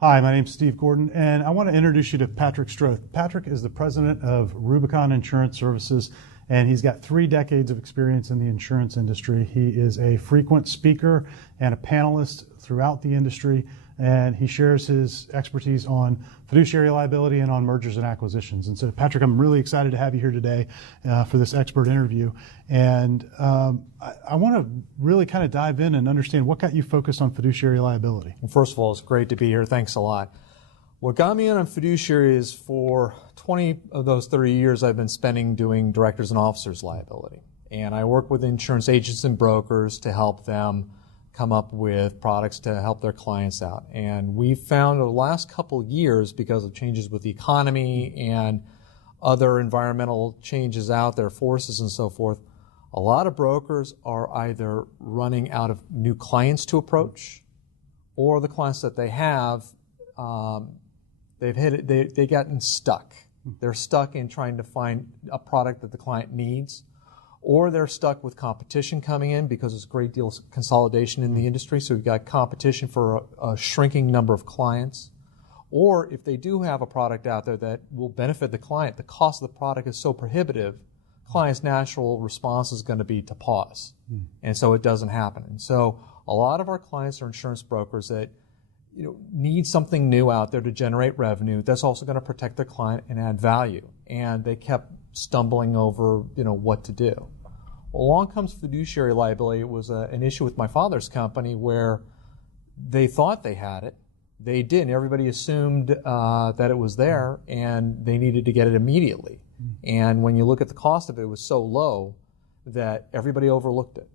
Hi, my name's Steve Gordon, and I want to introduce you to Patrick Stroth. Patrick is the president of Rubicon Insurance Services, and he's got 3 decades of experience in the insurance industry. He is a frequent speaker and a panelist throughout the industry, and he shares his expertise on fiduciary liability and on mergers and acquisitions. And so, Patrick, I'm really excited to have you here today for this expert interview. And I want to really kind of dive in and understand what got you focused on fiduciary liability. Well, first of all, it's great to be here. Thanks a lot. What got me in on fiduciary is for 20 of those 30 years I've been spending doing directors and officers liability. And I work with insurance agents and brokers to help them come up with products to help their clients out. And we found over the last couple of years, because of changes with the economy and other environmental changes out there, forces and so forth, a lot of brokers are either running out of new clients to approach, or the clients that they have, they've gotten stuck. They're stuck in trying to find a product that the client needs, or they're stuck with competition coming in because there's a great deal of consolidation in the industry, so we've got competition for a shrinking number of clients. Or if they do have a product out there that will benefit the client, the cost of the product is so prohibitive, client's natural response is going to be to pause. And so it doesn't happen. And so a lot of our clients are insurance brokers that need something new out there to generate revenue that's also going to protect their client and add value. And they kept stumbling over, what to do. Well, along comes fiduciary liability. It was an issue with my father's company where they thought they had it. They didn't. Everybody assumed that it was there, and they needed to get it immediately. And when you look at the cost of it, it was so low that everybody overlooked it.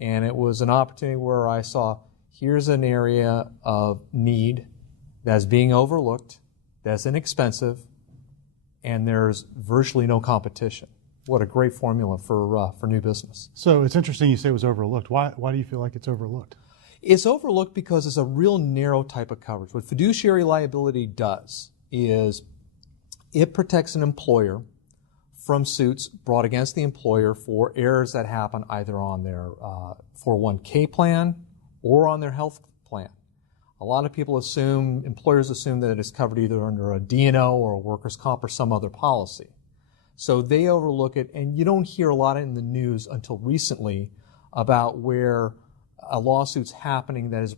And it was an opportunity where I saw, here's an area of need that's being overlooked, that's inexpensive, and there's virtually no competition. What a great formula for new business. So it's interesting you say it was overlooked. Why do you feel like it's overlooked? It's overlooked because it's a real narrow type of coverage. What fiduciary liability does is it protects an employer from suits brought against the employer for errors that happen either on their 401k plan or on their health plan. A lot of people employers assume that it is covered either under a D&O or a workers' comp or some other policy. So they overlook it, and you don't hear a lot in the news until recently about where a lawsuit's happening that is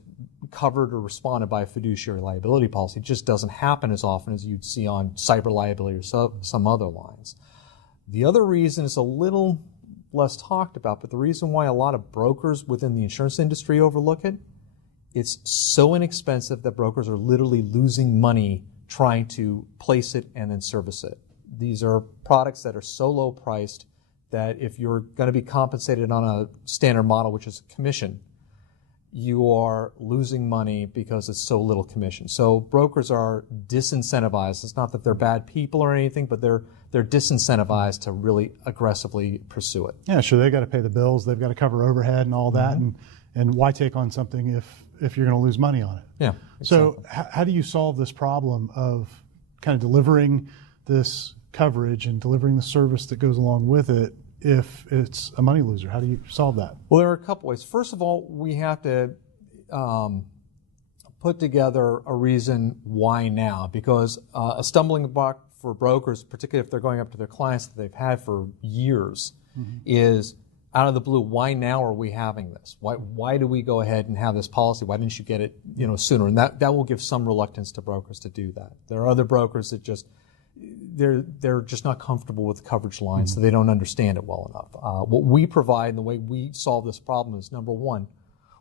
covered or responded by a fiduciary liability policy. It just doesn't happen as often as you'd see on cyber liability or some other lines. The other reason is a little less talked about, but the reason why a lot of brokers within the insurance industry overlook it, it's so inexpensive that brokers are literally losing money trying to place it and then service it. These are products that are so low priced that if you're going to be compensated on a standard model, which is a commission, you are losing money because it's so little commission. So brokers are disincentivized. It's not that they're bad people or anything, but they're disincentivized to really aggressively pursue it. Yeah, sure. They've got to pay the bills. They've got to cover overhead and all that. And why take on something if you're going to lose money on it? Yeah. Exactly. So how do you solve this problem of kind of delivering this coverage and delivering the service that goes along with it if it's a money loser? How do you solve that? Well, there are a couple ways. First of all, we have to put together a reason why now, because a stumbling block for brokers, particularly if they're going up to their clients that they've had for years, is out of the blue, why now are we having this? Why do we go ahead and have this policy? Why didn't you get it sooner? And that will give some reluctance to brokers to do that. There are other brokers that they're just not comfortable with the coverage line, so they don't understand it well enough. What we provide and the way we solve this problem is, number one,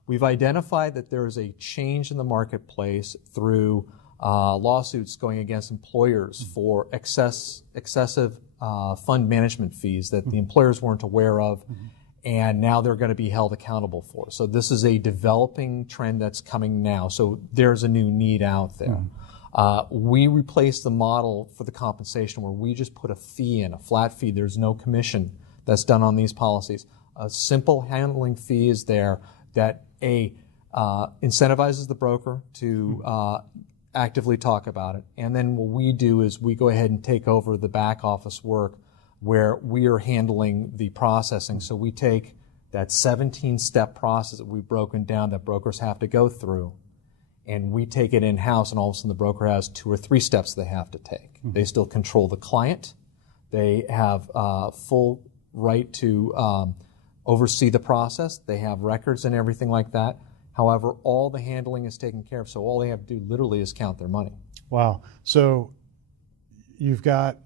we've identified that there is a change in the marketplace through lawsuits going against employers for excessive fund management fees that the employers weren't aware of, and now they're going to be held accountable for. So this is a developing trend that's coming now. So there's a new need out there. We replaced the model for the compensation where we just put a fee in, a flat fee. There's no commission that's done on these policies. A simple handling fee is there that incentivizes the broker to actively talk about it. And then what we do is we go ahead and take over the back office work where we are handling the processing. So we take that 17-step process that we've broken down that brokers have to go through, and we take it in-house, and all of a sudden the broker has 2 or 3 steps they have to take. Mm-hmm. They still control the client. They have full right to oversee the process. They have records and everything like that. However, all the handling is taken care of, so all they have to do literally is count their money. Wow. So you've got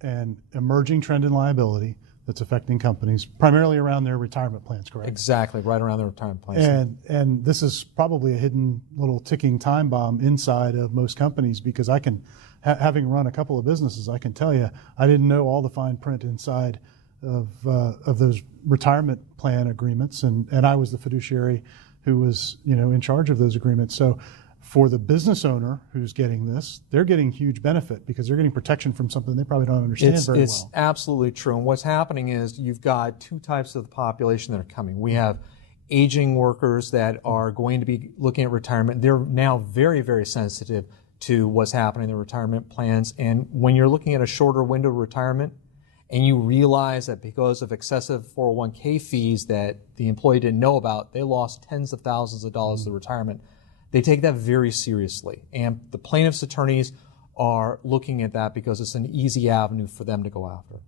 an emerging trend in liability that's affecting companies, primarily around their retirement plans, correct? Exactly, right around their retirement plans. And this is probably a hidden little ticking time bomb inside of most companies, because I can, having run a couple of businesses, I can tell you, I didn't know all the fine print inside of those retirement plan agreements, and I was the fiduciary who was, in charge of those agreements. So for the business owner who's getting this, they're getting huge benefit because they're getting protection from something they probably don't understand very well. It's absolutely true. And what's happening is you've got 2 types of the population that are coming. We have aging workers that are going to be looking at retirement. They're now very, very sensitive to what's happening in their retirement plans. And when you're looking at a shorter window of retirement, and you realize that because of excessive 401k fees that the employee didn't know about, they lost tens of thousands of dollars to retirement, they take that very seriously. And the plaintiff's attorneys are looking at that because it's an easy avenue for them to go after.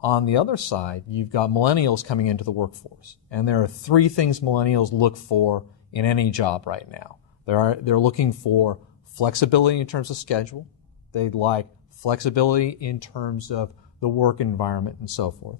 On the other side, you've got millennials coming into the workforce. And there are 3 things millennials look for in any job right now. They're looking for flexibility in terms of schedule. They'd like flexibility in terms of the work environment and so forth.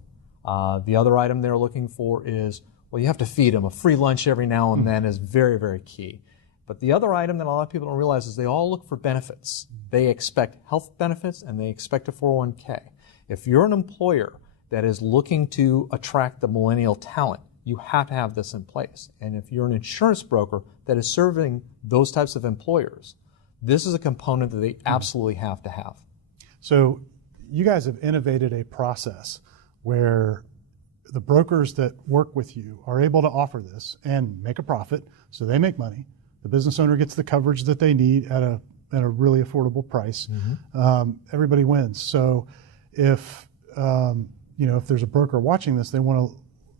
The other item they're looking for is, well, you have to feed them. A free lunch every now and then is very, very key. But the other item that a lot of people don't realize is they all look for benefits. They expect health benefits and they expect a 401k. If you're an employer that is looking to attract the millennial talent, you have to have this in place. And if you're an insurance broker that is serving those types of employers, this is a component that they absolutely have to have. So you guys have innovated a process where the brokers that work with you are able to offer this and make a profit, so they make money. The business owner gets the coverage that they need at a really affordable price. Mm-hmm. Everybody wins. So if if there's a broker watching this, they want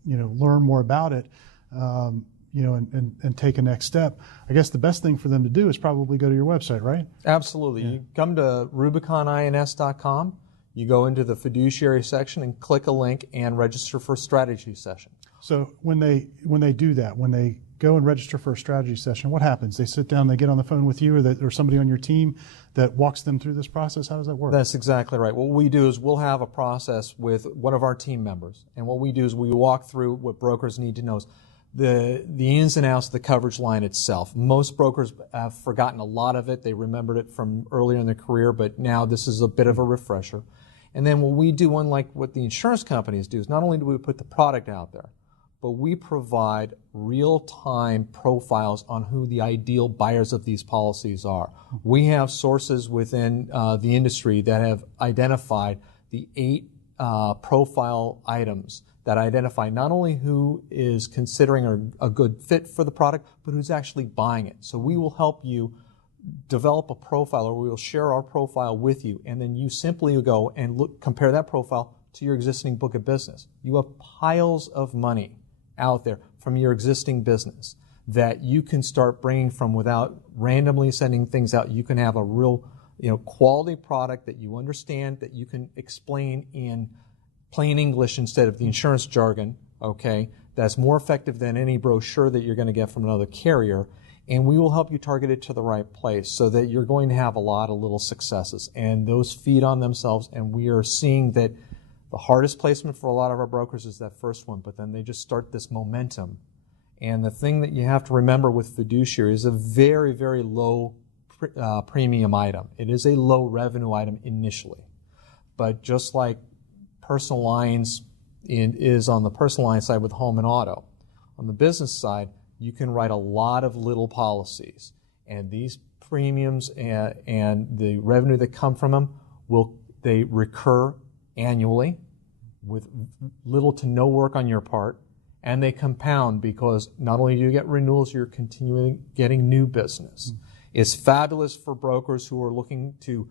to learn more about it, and take a next step. I guess the best thing for them to do is probably go to your website, right? Absolutely. Yeah. You come to RubiconINS.com. You go into the fiduciary section and click a link and register for a strategy session. So when they do that, when they go and register for a strategy session, what happens? They sit down, they get on the phone with you or somebody on your team that walks them through this process? How does that work? That's exactly right. What we do is we'll have a process with one of our team members. And what we do is we walk through what brokers need to know is the ins and outs of the coverage line itself. Most brokers have forgotten a lot of it. They remembered it from earlier in their career, but now this is a bit of a refresher. And then what we do, unlike what the insurance companies do, is not only do we put the product out there, but we provide real-time profiles on who the ideal buyers of these policies are. We have sources within the industry that have identified the 8 profile items that identify not only who is considering a good fit for the product, but who's actually buying it. So we will help you develop a profile, or we will share our profile with you, and then you simply go and compare that profile to your existing book of business. You have piles of money out there from your existing business that you can start bringing from without randomly sending things out. You can have a real, quality product that you understand, that you can explain in plain English instead of the insurance jargon, okay? That's more effective than any brochure that you're going to get from another carrier. And we will help you target it to the right place so that you're going to have a lot of little successes. And those feed on themselves, and we are seeing that the hardest placement for a lot of our brokers is that first one, but then they just start this momentum. And the thing that you have to remember with fiduciary is a very, very low premium item. It is a low revenue item initially. But just like personal lines is on the personal line side with home and auto, on the business side, you can write a lot of little policies. And these premiums and the revenue that come from them, they recur annually with little to no work on your part, and they compound because not only do you get renewals, you're continuing getting new business. Mm-hmm. It's fabulous for brokers who are looking to,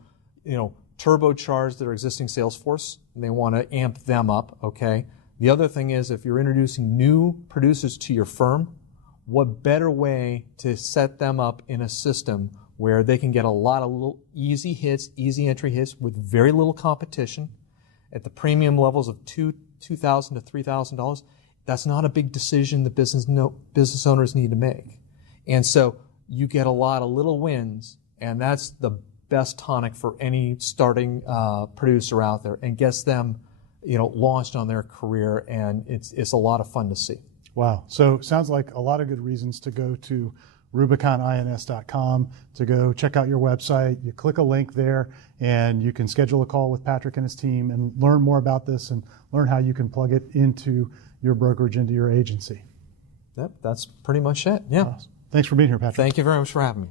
turbocharge their existing sales force, and they want to amp them up, okay? The other thing is if you're introducing new producers to your firm, what better way to set them up in a system where they can get a lot of little easy hits, easy entry hits with very little competition at the premium levels of $2,000 to $3,000. That's not a big decision that business owners need to make. And so you get a lot of little wins, and that's the best tonic for any starting producer out there, and gets them, launched on their career, and it's a lot of fun to see. Wow. So sounds like a lot of good reasons to go to RubiconINS.com to go check out your website. You click a link there, and you can schedule a call with Patrick and his team and learn more about this and learn how you can plug it into your brokerage, into your agency. Yep, that's pretty much it. Yeah. Awesome. Thanks for being here, Patrick. Thank you very much for having me.